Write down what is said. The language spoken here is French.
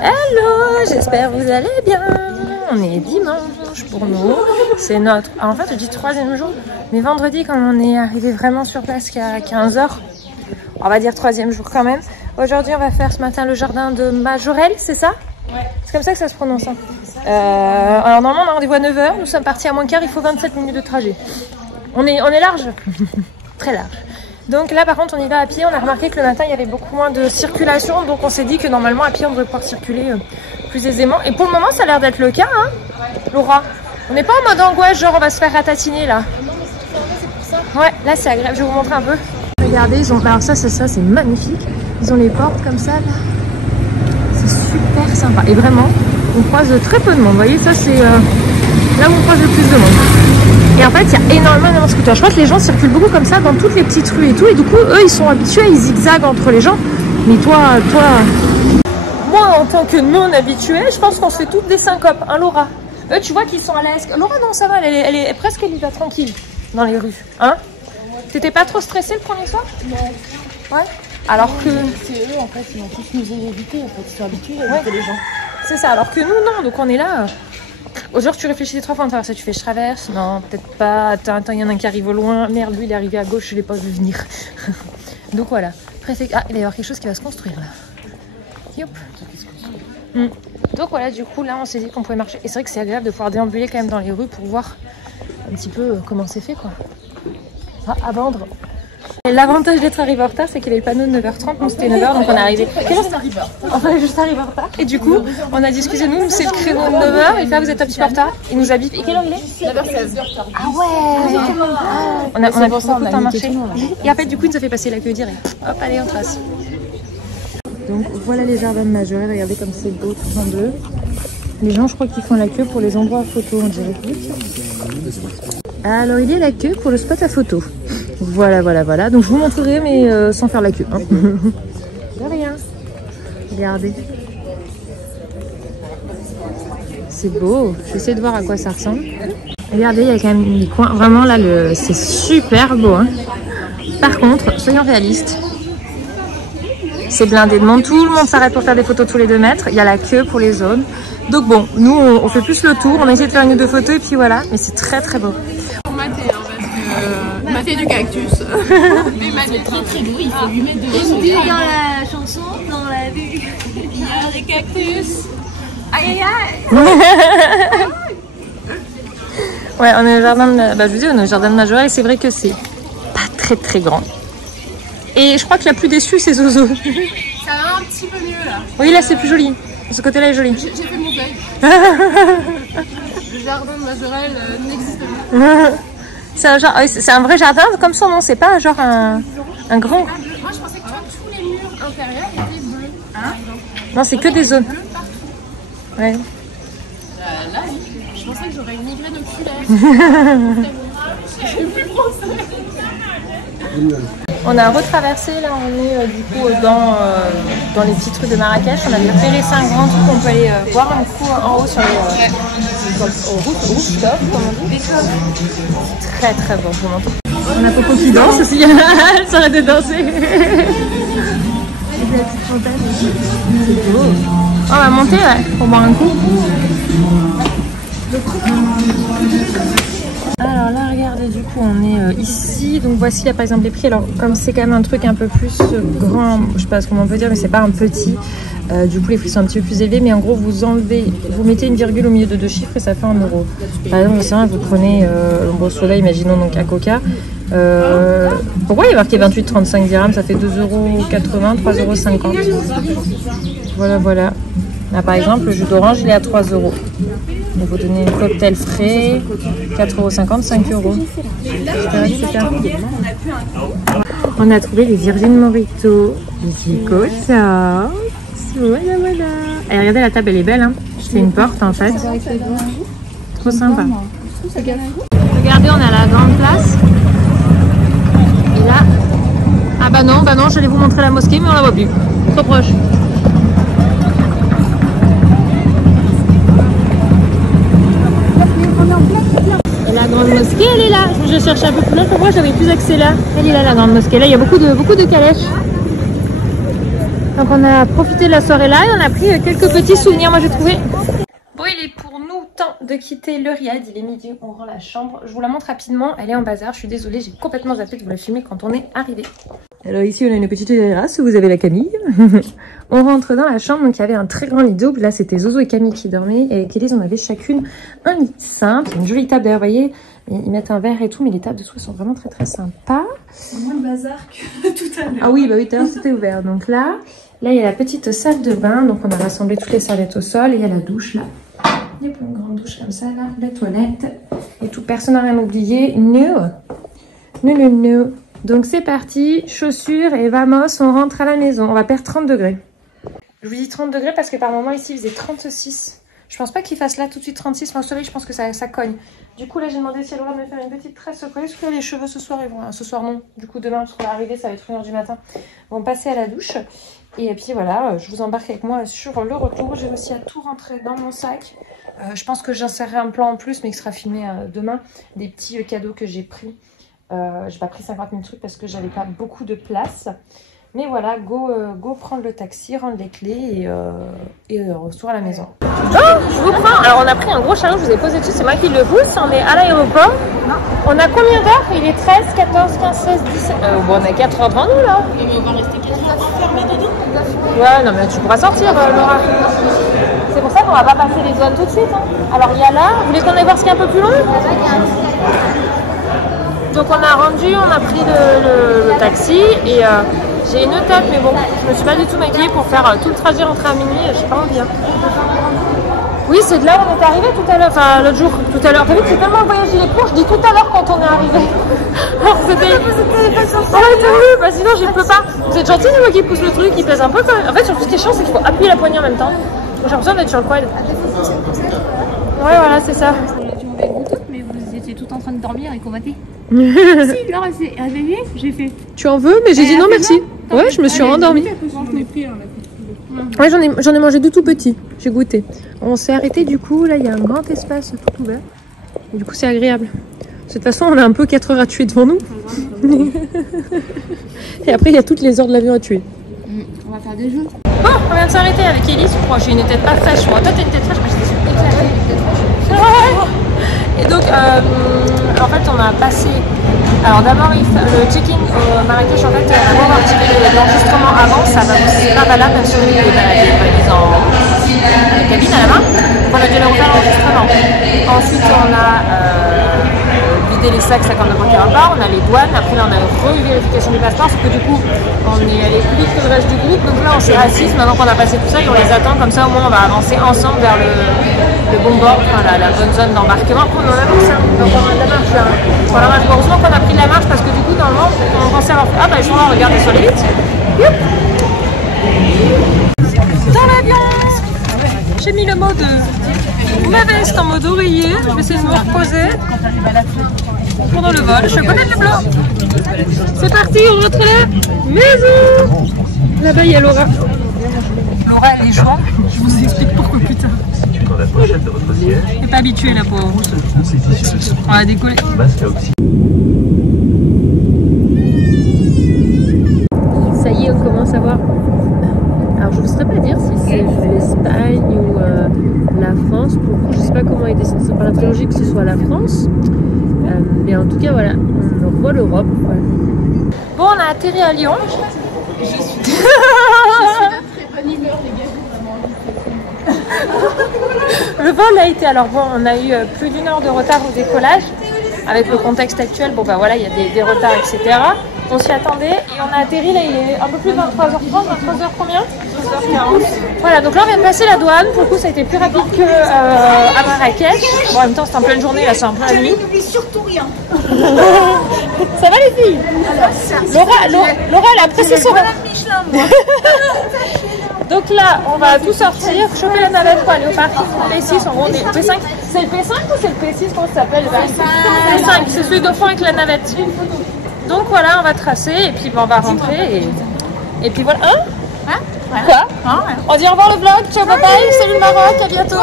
Hello, j'espère que vous allez bien. On est dimanche pour nous. C'est notre... en fait, je dis 3e jour. Mais vendredi, comme on est arrivé vraiment sur place qu'à 15 h, on va dire 3e jour quand même. Aujourd'hui, on va faire ce matin le jardin de Majorelle, c'est ça? Ouais. C'est comme ça que ça se prononce. Hein. Alors normalement, on a rendez-vous à 9 h. Nous sommes partis à moins quart. Il faut 27 minutes de trajet. On est large. Très large. Donc là, par contre, on y va à pied. On a remarqué que le matin, il y avait beaucoup moins de circulation. Donc on s'est dit que normalement, à pied, on devrait pouvoir circuler plus aisément. Et pour le moment, ça a l'air d'être le cas, hein, Laura. On n'est pas en mode angoisse, genre on va se faire ratatiner là. Ouais, là c'est agréable. Je vais vous montrer un peu. Regardez, ils ont... alors ça c'est magnifique. Ils ont les portes comme ça, là. C'est super sympa. Et vraiment, on croise très peu de monde. Vous voyez, ça c'est là où on croise le plus de monde. Et en fait, il y a énormément de scooters. Je crois que les gens circulent beaucoup comme ça dans toutes les petites rues et tout. Et du coup, eux, ils sont habitués, ils zigzaguent entre les gens. Mais toi... moi, en tant que non-habituée, je pense qu'on se fait toutes des syncopes, hein, Laura? Eux, tu vois qu'ils sont à l'aise. Laura, non, ça va, elle est presque tranquille dans les rues. Hein? T'étais pas trop stressée le premier soir? Non. Ouais. Alors que... c'est eux, en fait, ils vont tous nous éviter, en fait. Ils sont habitués à éviter les gens. C'est ça, alors que nous, non. Donc on est là... Aujourd'hui, tu réfléchis 3 fois en traverser. Tu fais, je traverse? Non, peut-être pas. Attends, il y en a un qui arrive au loin. Merde, lui, il est arrivé à gauche, je l'ai pas vu venir. Donc voilà. Ah, il va y avoir quelque chose qui va se construire là. Youp. Donc voilà, du coup, là, on s'est dit qu'on pouvait marcher. Et c'est vrai que c'est agréable de pouvoir déambuler quand même dans les rues pour voir un petit peu comment c'est fait, quoi. Ah, à vendre. L'avantage d'être arrivé en retard, c'est qu'il y avait le panneau de 9 h 30, nous c'était 9 h, donc on est arrivé. On est juste arrivé en retard. Et du coup, on a dit excusez-nous, c'est le créneau de 9 h, et là vous êtes un petit peu en retard. Il nous a bip. Et quelle heure il est? 9 h 16. Ah ouais. On a pris beaucoup de temps à marcher. Et après, du coup, il nous a fait passer la queue direct. Hop, allez, on trace. Donc voilà les jardins de Majorelle, regardez comme c'est beau, tout en bleu. Les gens, je crois qu'ils font la queue pour les endroits à photo, on dirait. Alors il y a la queue pour le spot à photo. Voilà. Donc je vous montrerai, mais sans faire la queue. Hein. De rien. Regardez. C'est beau. J'essaie de voir à quoi ça ressemble. Regardez, il y a quand même des coins. Vraiment là, c'est super beau. Hein. Par contre, soyons réalistes. C'est blindé de monde. Tout le monde s'arrête pour faire des photos tous les 2 mètres. Il y a la queue pour les zones. Donc bon, nous on fait plus le tour. On a essayé de faire 1 ou 2 photos et puis voilà. Mais c'est très très beau. Mater du cactus. Mais Maté très très beau, il faut lui mettre de l'eau. Il dit dans la chanson, dans la vue, il y a des cactus. Aïe aïe aïe. Ouais, on est au jardin de... Bah, je vous dis, on est au jardin de Majorelle et c'est vrai que c'est pas très très grand. Et je crois que la plus déçue, c'est Zozo. Ça va un petit peu mieux là. Oui, là c'est plus joli. Ce côté-là est joli. J'ai fait mon deuil. Le jardin de Majorelle n'existe pas. C'est un vrai jardin comme son nom, c'est pas genre un grand. Moi je pensais que tous les murs intérieurs étaient bleus. Hein? Non, c'est que des zones. Ouais. Là, je pensais que j'aurais une migraine oculaire. J'ai plus pensé. On a retraversé, là on est du coup dans les petites rues de Marrakech. On avait fait les 5 grands trucs qu'on peut aller voir un coup en haut sur les rooftop, comme on dit. Très très beau, je vous montre. On a Coco qui danse aussi, elle s'arrête de danser. Avec la petite fontaine. C'est beau. On va monter pour boire un coup. Alors là, regardez, du coup, on est ici. Donc voici là par exemple les prix. Alors, comme c'est quand même un truc un peu plus grand, je sais pas comment on peut dire, mais c'est pas un petit. Du coup, les prix sont un petit peu plus élevés. Mais en gros, vous mettez une virgule au milieu de 2 chiffres et ça fait 1 €. Par exemple, c'est vrai, vous prenez bon, soda, imaginons donc un coca. Pourquoi il y a marqué 28,35 dirhams? Ça fait 2,80 €, 3,50 €. Voilà. Là, par exemple, le jus d'orange, il est à 3 €. Donc, vous donnez un cocktail frais, 4,50 €, 5 €. Super. On a trouvé les Virgin Morito. Voilà. Et regardez, la table, elle est belle. Hein. C'est une porte, en fait. Trop sympa. Regardez, on est à la grande place. Et là... Ah bah non, j'allais vous montrer la mosquée, mais on la voit plus. Trop proche. Et la grande mosquée, elle est là. Je cherche un peu plus loin. Pourquoi j'avais plus accès là? Elle est là, la grande mosquée. Là, il y a beaucoup de calèches. Donc on a profité de la soirée là et on a pris quelques petits souvenirs, moi j'ai trouvé. Bon, il est pour nous temps de quitter le riad, il est midi, on rend la chambre. Je vous la montre rapidement, elle est en bazar, je suis désolée, j'ai complètement zappé de vous la filmer quand on est arrivé. Alors ici on a une petite terrasse, vous avez la Camille. On rentre dans la chambre, donc il y avait un très grand lit double, là c'était Zozo et Camille qui dormaient, et avec Elise on avait chacune un lit simple, une jolie table d'ailleurs, vous voyez, ils mettent un verre et tout, mais les tables dessous elles sont vraiment très sympas. C'est moins le bazar que tout à l'heure. Ah oui, bah oui, tout à l'heure c'était ouvert, donc là il y a la petite salle de bain, donc on a rassemblé toutes les serviettes au sol, et il y a la douche là. Il y a plein de grandes douches comme ça là, la toilette, et tout, personne n'a rien oublié, no. Donc c'est parti, chaussures et vamos, on rentre à la maison, on va perdre 30 degrés. Je vous dis 30 degrés parce que par moment ici il faisait 36. Je pense pas qu'il fasse là tout de suite 36, mais au soleil je pense que ça cogne. Du coup là j'ai demandé si elle aurait de me faire une petite tresse au collet, parce que les cheveux ce soir ils vont, ce soir non, du coup demain parce qu'on va arriver, ça va être 1h du matin, ils vont passer à la douche. Et puis voilà, je vous embarque avec moi sur le retour, j'ai réussi à tout rentrer dans mon sac. Je pense que j'insérerai un plan en plus mais qui sera filmé demain, des petits cadeaux que j'ai pris. J'ai pas pris 50 000 trucs parce que j'avais pas beaucoup de place. Mais voilà, go prendre le taxi, rendre les clés et retour à la maison. Oh, je vous prends. Alors on a pris un gros chariot, je vous ai posé dessus, c'est moi qui le pousse. On est à l'aéroport. On a combien d'heures? Il est 13, 14, 15, 16, 17. Bon, on a 4 heures devant nous là. Et on va rester 4 heures enfermés dedans. Ouais, non mais tu pourras sortir Laura. C'est pour ça qu'on va pas passer les douanes tout de suite. Hein. Alors il y a là, vous voulez qu'on aille voir ce qui est un peu plus long? Donc on a rendu, on a pris le taxi et j'ai une tête, mais bon, je me suis pas du tout maquillée pour faire tout le trajet rentré à minuit, j'ai pas envie. Hein. Oui, c'est de là où on est arrivé tout à l'heure, enfin l'autre jour, tout à l'heure. T'as vu que c'est tellement le voyage il est court, je dis tout à l'heure quand on est arrivé. Alors c'était... Ouais, t'as vu, bah sinon je peux pas. Vous êtes gentil, c'est moi qui pousse le truc, il pèse un peu quand même. En fait, surtout ce qui est chiant, c'est qu'il faut appuyer la poignée en même temps. J'ai l'impression d'être sur le quad. Ouais, voilà, c'est ça. Tu m'avais goûté, mais vous étiez tout en train de dormir et comater. Si, Laure, elle s'est réveillée, j'ai fait. Tu en veux? Mais j'ai dit non merci. Ouais, je me suis rendormie. Ouais, j'en ai mangé tout petit. J'ai goûté. On s'est arrêté du coup. Là, il y a un grand espace tout ouvert. Et du coup, c'est agréable. De toute façon, on a un peu 4 heures à tuer devant nous. Et après, il y a toutes les heures de l'avion à tuer. On va faire des jeux. Bon, on vient de s'arrêter avec Elise. Je crois que j'ai une tête pas fraîche. Moi, toi, t'as une tête fraîche, mais j'étais super éclairée. Et donc, en fait, on a passé. Alors, d'abord, le check-in au Marrakech, en fait, on va activer l'enregistrement avant. Ça va c'est pas valable, même si on est mis en cabine à la main. Donc, on a dû leur faire l'enregistrement. Ensuite, on a vidé les sacs, 59 pas. On a les douanes. Après, là, on a eu vérification du passeport. Sauf que du coup, on est allé plus vite que le reste du groupe. Donc là, on s'est assis. Maintenant qu'on a passé tout ça, et on les attend. Comme ça, au moins, on va avancer ensemble vers le bon bord, enfin, la bonne zone d'embarquement. On en a pris ça. Donc, on a de la marche. Voilà, heureusement qu'on a pris de la marche parce que du coup, normalement, on pensait avoir fait. Ah, bah, je vais regarder sur les vitres. Dans l'avion, j'ai mis le mode ma veste en mode oreiller. Je vais essayer de me reposer pendant le vol. Je vais connaître le blanc. C'est parti, on rentre là. Maison. Là-bas, il y a Laura. Laura, elle est joie. Je vous explique pourquoi plus tard. Elle n'est pas habituée, la pauvre. On va décoller. Ça y est, on commence à voir. Alors, je ne saurais pas dire si c'est l'Espagne ou la France. Pour le coup, je ne sais pas comment est décidé. Ça paraît très logique que ce soit la France. Mais en tout cas, voilà, on voit l'Europe. Voilà. Bon, on a atterri à Lyon. Je suis de très bonne humeur, les gars. Le vol a été, alors bon, on a eu plus d'1 heure de retard au décollage. Avec le contexte actuel, bon bah voilà, il y a des retards, etc. On s'y attendait et on a atterri, là il est un peu plus de 23h30, 23h combien 23h40. Voilà, donc là on vient de passer la douane, pour le coup ça a été plus rapide que à Marrakech. Bon, en même temps c'est en pleine journée, là c'est en pleine nuit. N'oublie surtout rien. Ça va les filles? Laura elle a pressé son... Michelin, moi. Donc là, on va tout sortir, choper la navette pour aller au parking P6, en gros, P5. C'est le P5 ou c'est le P6? Comment ça s'appelle? P5, c'est celui de fond avec la navette. Donc voilà, on va tracer et puis on va rentrer et puis voilà. Hein? Quoi? On dit au revoir le vlog, ciao, bye bye, salut le Maroc, à bientôt.